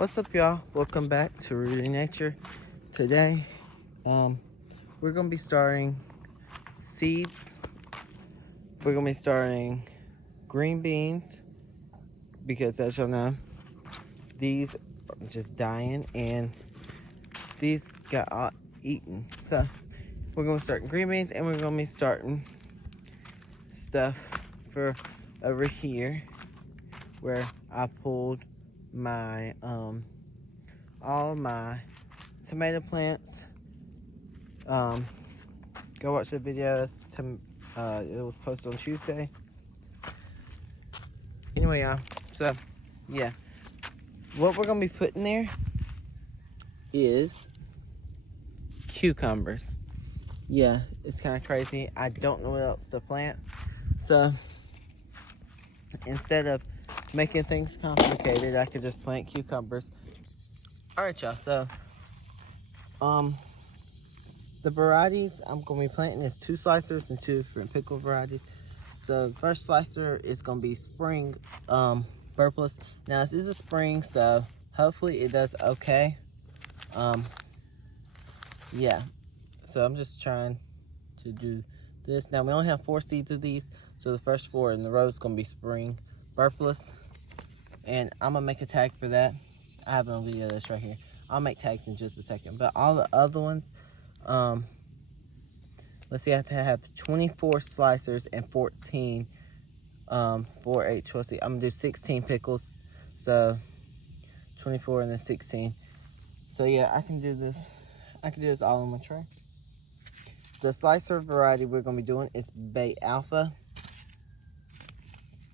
What's up, y'all? Welcome back to Rooted in Nature. Today, we're gonna be starting seeds. We're gonna be starting green beans because, as y'all know, these are just dying and these got all eaten. So we're gonna start green beans, and we're gonna be starting stuff for over here where I pulled my all my tomato plants. Go watch the videos. It was posted on Tuesday. Anyway, y'all. So, yeah. What we're gonna be putting there is cucumbers. Yeah, it's kind of crazy. I don't know what else to plant. So, instead of making things complicated, I could just plant cucumbers. Alright, y'all. So, the varieties I'm going to be planting is 2 slicers and 2 different pickle varieties. So the first slicer is going to be spring purpless. Now this is a spring, so hopefully it does okay. Yeah, so I'm just trying to do this. Now we only have 4 seeds of these, so the first 4 in the row is going to be spring purpless. And I'm going to make a tag for that. I have a video of this right here. I'll make tags in just a second. But all the other ones, let's see, I have to have 24 slicers and 14 for each. Let's see, I'm gonna do 16 pickles, so 24 and then 16. So yeah, I can do this. I can do this all in one tray. The slicer variety we're gonna be doing is Bay Alpha.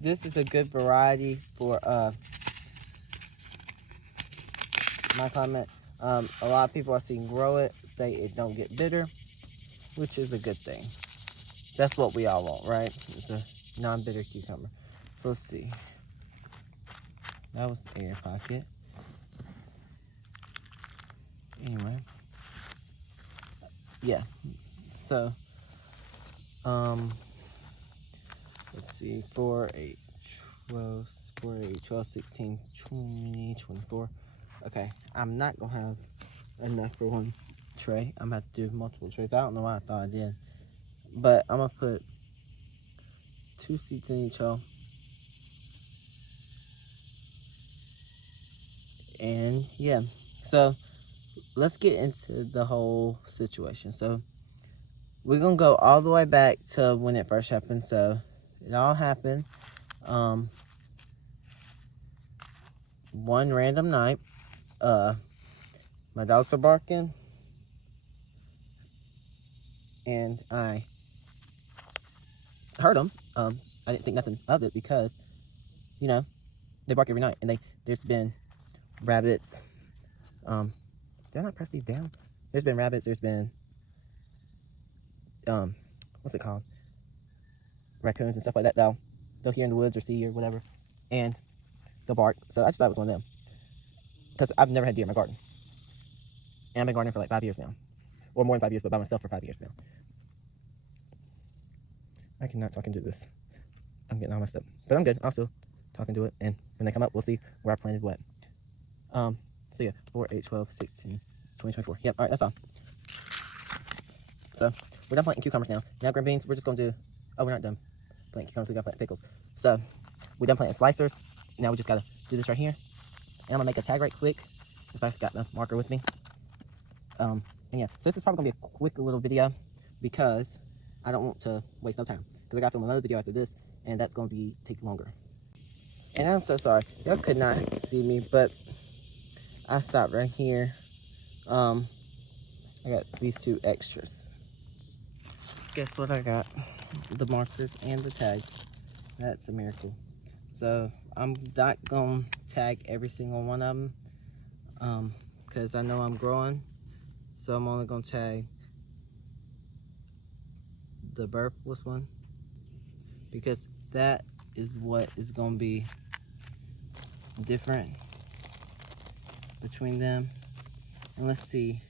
This is a good variety for my climate. A lot of people I've seen grow it say it don't get bitter, which is a good thing. That's what we all want, right? It's a non-bitter cucumber. So let's see. That was the air pocket. Anyway. Yeah. So, let's see. 4, 8, 12, 4, 8, 12, 16, 20, 24. Okay. I'm not going to have enough for one tray. I'm going to have to do multiple trays. I don't know why I thought I did. But I'm going to put 2 seeds in each hole. And yeah, so let's get into the whole situation. So we're gonna go all the way back to when it first happened. So it all happened one random night. My dogs are barking, and I heard them. I didn't think nothing of it because, you know, they bark every night, and there's been rabbits. Did I not press these down? There's been rabbits. There's been what's it called? Raccoons and stuff like that. They'll hear in the woods or see or whatever, and they'll bark. So I just thought it was one of them, because I've never had deer in my garden, and I've been gardening for like 5 years now, or more than 5 years, but by myself for 5 years now. I cannot talk into this. I'm getting all messed up, but I'm good. I'm still talking to it, and when they come up, we'll see where I planted what. So yeah, 4, 8, 12, 16, 20, 24. Yep, all right, that's all. So we're done planting cucumbers now. Now green beans, we're just gonna do, oh, we're not done planting cucumbers, we gotta plant pickles. So we're done planting slicers. Now we just gotta do this right here. And I'm gonna make a tag right quick, if I've got the marker with me. And yeah, so this is probably gonna be a quick little video because I don't want to waste no time. Because I gotta film another video after this, and that's gonna take longer. And I'm so sorry, y'all could not see me, but I stopped right here. I got these 2 extras. Guess what I got? The markers and the tags. That's a miracle. So I'm not gonna tag every single one of them, because I know I'm growing. So I'm only gonna tag the purplest one, because that is what is gonna be different between them. And let's see,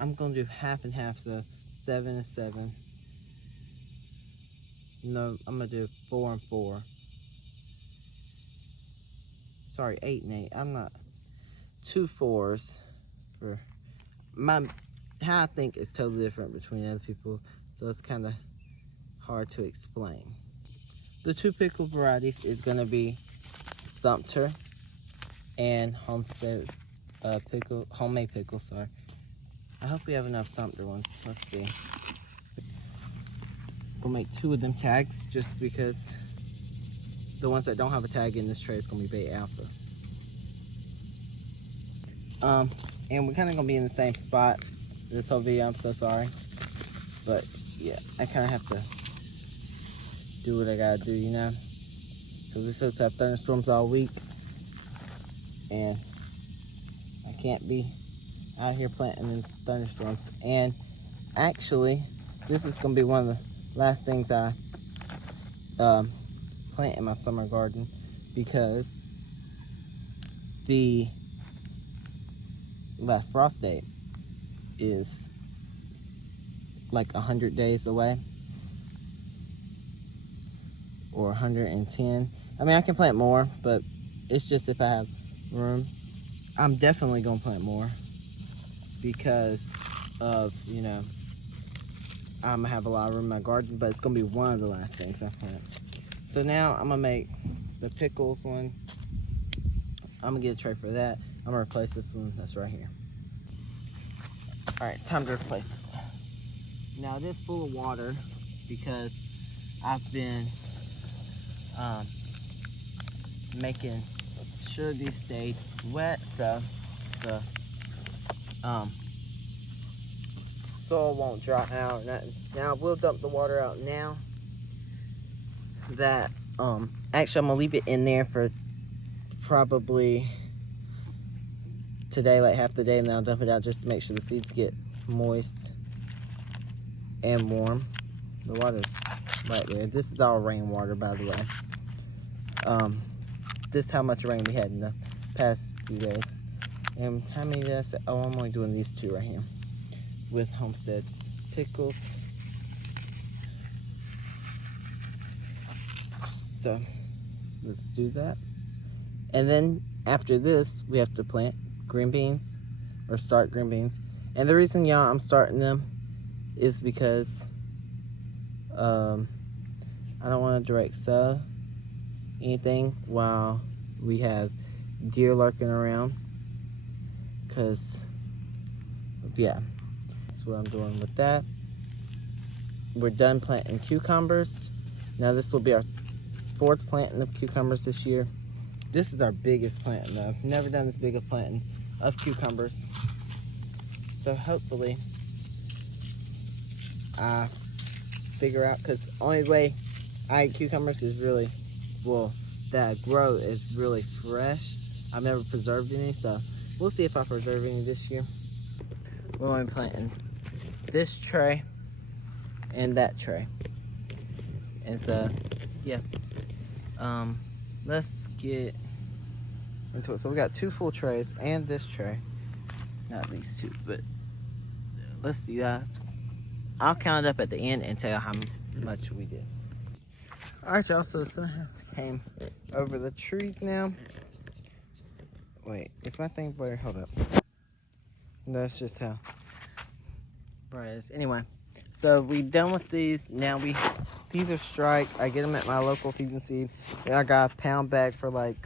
I'm gonna do half and half, so 7 and 7. No, I'm gonna do 4 and 4. Sorry, 8 and 8. I'm not 2 4s for how I think is totally different between other people, so it's kind of hard to explain. The 2 pickle varieties is going to be Sumter and homemade pickle, sorry. I hope we have enough Sumter ones. Let's see. We'll make 2 of them tags just because the ones that don't have a tag in this tray is going to be Bay Alpha. And we're kind of going to be in the same spot this whole video. I'm so sorry. But yeah, I kind of have to do what I got to do, you know? Because we're supposed to have thunderstorms all week. And I can't be out here planting in thunderstorms. And actually, this is going to be one of the last things I plant in my summer garden, because the last frost date is like 100 days away, or 110. I mean, I can plant more, but it's just if I have room. I'm definitely gonna plant more because of, you know, I'm gonna have a lot of room in my garden, but it's gonna be one of the last things I plant. So now I'm gonna make the pickles one. I'm gonna get a tray for that. I'm gonna replace this one that's right here. All right, it's time to replace it. Now it is full of water because I've been making sure these stayed wet, so the soil won't dry out. Now we'll dump the water out now. That actually I'm gonna leave it in there for probably today, like half the day, and then I'll dump it out just to make sure the seeds get moist and warm. The water's right there. This is all rainwater, by the way. This is how much rain we had in the past few days. And how many did I say? Oh, I'm only doing these 2 right here with Homestead pickles. So let's do that. And then after this, we have to plant green beans, or start green beans. And the reason, y'all, I'm starting them is because I don't want to direct sow anything while we have deer lurking around, because yeah, that's what I'm doing with that. We're done planting cucumbers. Now this will be our 4th planting of cucumbers this year. This is our biggest planting though. I've never done this big of planting of cucumbers. So hopefully I figure out, because the only way I eat cucumbers is really, well, that I grow is really fresh. I've never preserved any, so we'll see if I preserve any this year. We're only planting this tray and that tray. And so, yeah. Let's get into it. So we got 2 full trays and this tray. Not these 2, but let's see, guys. I'll count it up at the end and tell you how much we did. All right, y'all, so the sun has came over the trees now. Wait, is my thing blurry? Hold up. That's just how bright it is. Anyway, so we done with these. Now these are strike. I get them at my local feed and seed. I got a pound bag for like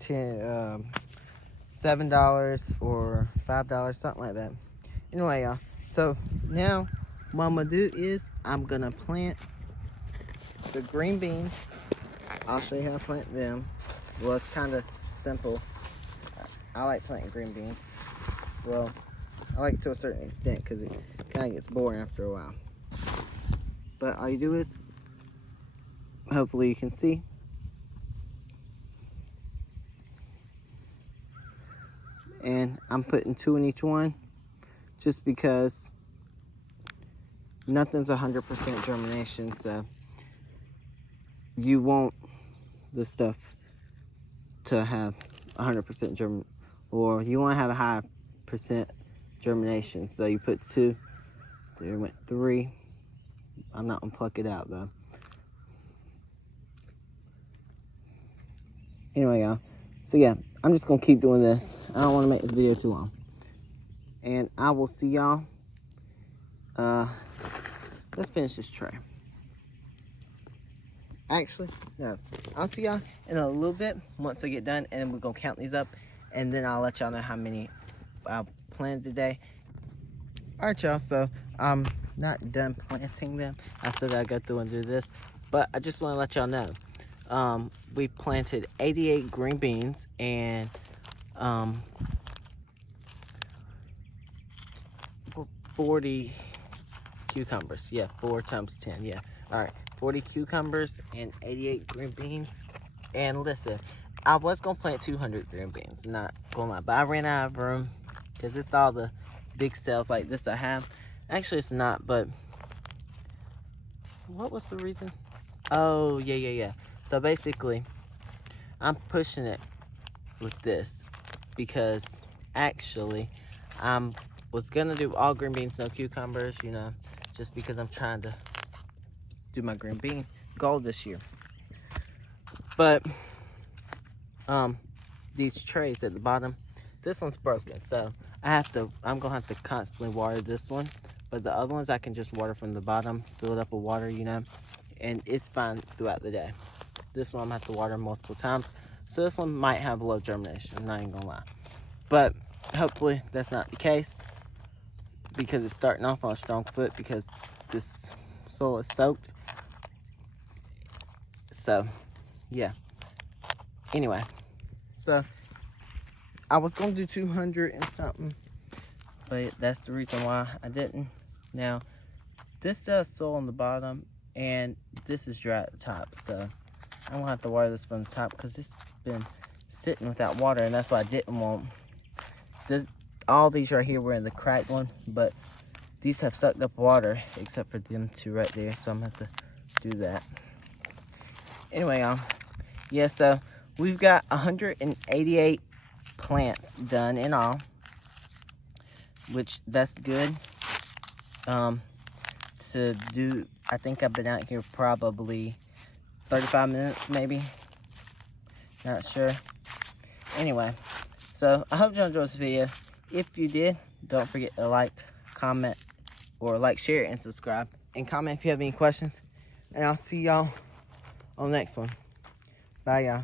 $7 or $5, something like that. Anyway, y'all, so now what I'm gonna do is I'm gonna plant the green beans. I'll show you how to plant them. Well, it's kind of simple. I like planting green beans. Well, I like it to a certain extent because it kind of gets boring after a while. But all you do is, hopefully you can see, and I'm putting 2 in each one just because nothing's 100% germination, so you want the stuff to have 100% germination, or you want to have a high percent germination, so you put 2. There went 3. I'm not gonna pluck it out though. Anyway, y'all, So yeah, I'm just gonna keep doing this. I don't want to make this video too long, and I will see y'all. Let's finish this tray. Actually, no, I'll see y'all in a little bit once I get done, and then we're gonna count these up, and then I'll let y'all know how many I planted today. All right, y'all. So I'm not done planting them. I still gotta go through and do this, but I just want to let y'all know. We planted 88 green beans and 40 cucumbers. Yeah, 4 times 10. Yeah. All right, 40 cucumbers and 88 green beans. And listen, I was gonna plant 200 green beans, not gonna lie, but I ran out of room because it's all the big cells like this I have. Actually, it's not, but what was the reason? Oh, yeah. So basically, I'm pushing it with this because actually I was gonna do all green beans, no cucumbers, you know, just because I'm trying to do my green bean goal this year. But these trays at the bottom, this one's broken, so I'm gonna have to constantly water this one, but the other ones I can just water from the bottom, fill it up with water, you know, and it's fine throughout the day. This one I'm gonna have to water multiple times, so this one might have low germination, I'm not even gonna lie, but hopefully that's not the case because it's starting off on a strong foot because this soil is soaked. So yeah, anyway, so I was gonna do 200 and something, but that's the reason why I didn't. Now this does soil on the bottom and this is dry at the top, so I'm gonna have to water this from the top because it's been sitting without water, and that's why I didn't want all these right here were in the cracked one, but these have sucked up water except for them two right there, so I'm gonna have to do that. Anyway, yeah, so we've got 188 plants done in all, which that's good. To do, I think I've been out here probably 35 minutes maybe, not sure. Anyway, so I hope you enjoyed this video. If you did, don't forget to like, comment, or like, share, and subscribe, and comment if you have any questions, and I'll see y'all on the next one. Bye, y'all.